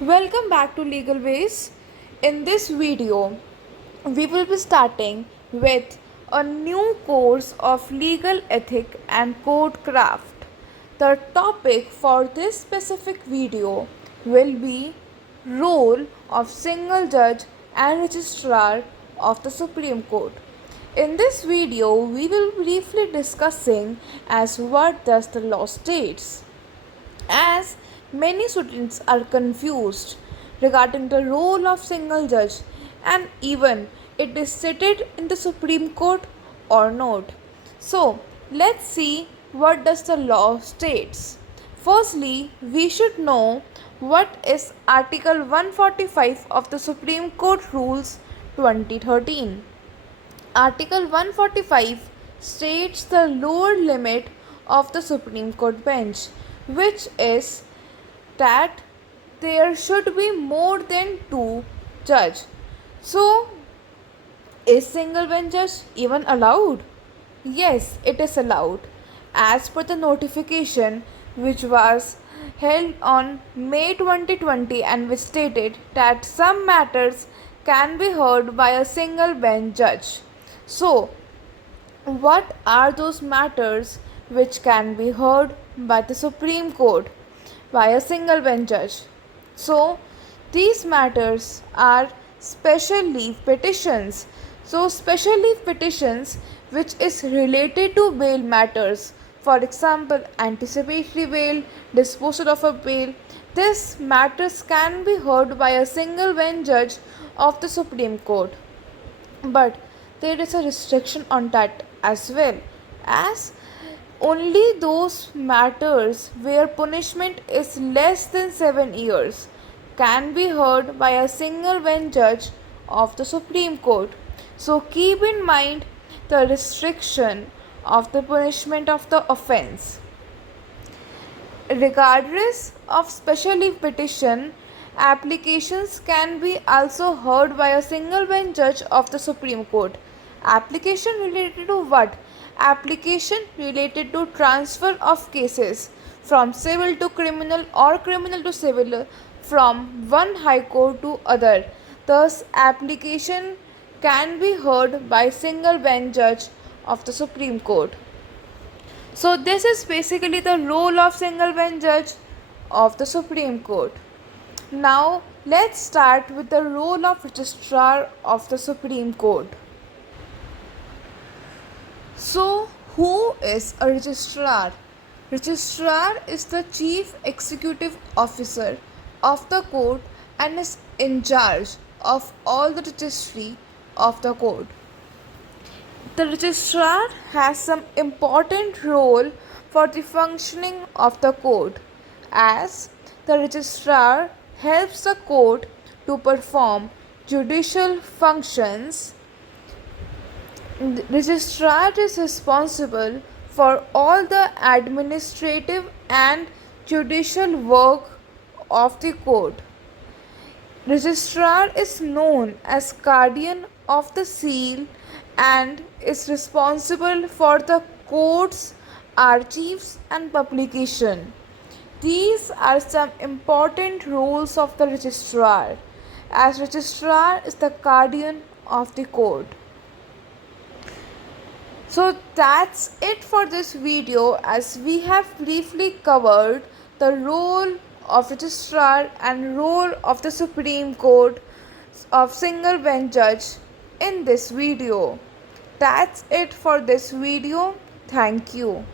Welcome back to Legal Ways. In this video, we will be starting with a new course of legal ethic and code craft. The topic for this specific video will be role of single judge and registrar of the Supreme Court. In this video, we will briefly discussing as what does the law states, as many students are confused regarding the role of single judge and even it is seated in the Supreme Court or not. So let's see what does the law states. Firstly, we should know what is Article 145 of the Supreme Court Rules 2013. Article 145 states the lower limit of the Supreme Court bench, which is that there should be more than two judges. So, is single bench judge even allowed? Yes, it is allowed. As per the notification which was held on May 2020 and which stated that some matters can be heard by a single bench judge. So, what are those matters which can be heard by the Supreme Court by a single bench judge? So, these matters are special leave petitions. So, special leave petitions which is related to bail matters, for example, anticipatory bail, disposal of a bail, these matters can be heard by a single bench judge of the Supreme Court. But there is a restriction on that as well, as only those matters where punishment is less than 7 years can be heard by a single bench judge of the Supreme Court. So keep in mind the restriction of the punishment of the offense. Regardless of special leave petition, applications can be also heard by a single bench judge of the Supreme Court. Application related to what? Application related to transfer of cases from civil to criminal or criminal to civil from one high court to other. Thus, application can be heard by single bench judge of the Supreme Court. So this is basically the role of single bench judge of the Supreme Court. Now let's start with the role of registrar of the Supreme Court. So who is a registrar? Registrar is the chief executive officer of the court and is in charge of all the registry of the court. The registrar has some important role for the functioning of the court, as the registrar helps the court to perform judicial functions. The registrar is responsible for all the administrative and judicial work of the court. Registrar is known as guardian of the seal and is responsible for the court's archives and publication. These are some important roles of the registrar, as registrar is the guardian of the court. So that's it for this video, as we have briefly covered the role of registrar and role of the Supreme Court of single bench judge in this video. That's it for this video. Thank you.